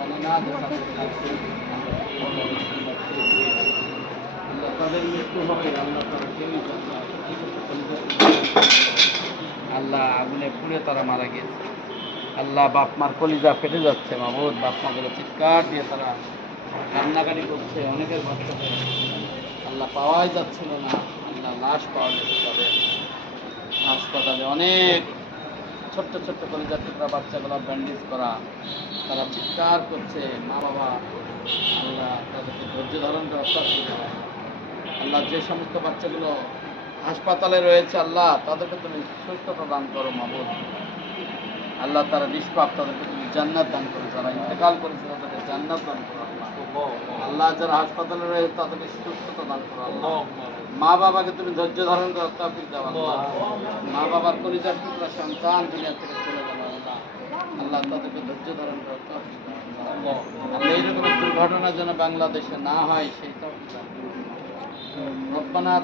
জানি না যে তাদের মৃত্যু হবে, আল্লাহ তারা কেউই জানে না। আল্লাহ আগুনে পুড়ে তারা মারা গিয়েছে। আল্লাহ বাপ মার কলিজা ফেটে যাচ্ছে মাবুদ, বাপ মাগুলো চিৎকার দিয়ে তারা কান্নাকাটি করছে, অনেকের বাচ্চা আল্লাহ পাওয়াই যাচ্ছিল না। আল্লাহ লাশ পাওয়া গেছে তাদের হাসপাতালে, অনেক ছোট্ট ছোট্ট কলিজার টুকরা বাচ্চাগুলো ব্যান্ডেজ করা, তারা চিৎকার করছে মা বাবা। আল্লাহ তাদেরকে ধৈর্য ধারণ করে আল্লাহ যে সমস্ত বাচ্চাগুলো হাসপাতালে রয়েছে আল্লাহ তাদেরকে তুমি সুস্থতা দান করো মাবুদ। আল্লাহ তারা নিষ্পাপ, তাদেরকে তুমি জান্নাত দান করো। যারা ইন্তেকাল করেছে তাদেরকে জান্নাত দান করো আল্লাহ। আল্লাহ যারা হাসপাতালে রয়েছে তাদেরকে সুস্থতা দান করো আল্লাহ। মা বাবাকে তুমি ধৈর্য ধারণ করার তৌফিক দাও আল্লাহ। মা বাবার কলিজার টুকরা সন্তান দুনিয়া থেকে চলে গেল আল্লাহ, আল্লাহ তাদেরকে ধৈর্য ধারণ করার তৌফিক দাও আল্লাহ। আল্লাহ এইরকমের দুর্ঘটনা যেন বাংলাদেশে না হয় সেই তৌফিক দাও রব্বানা।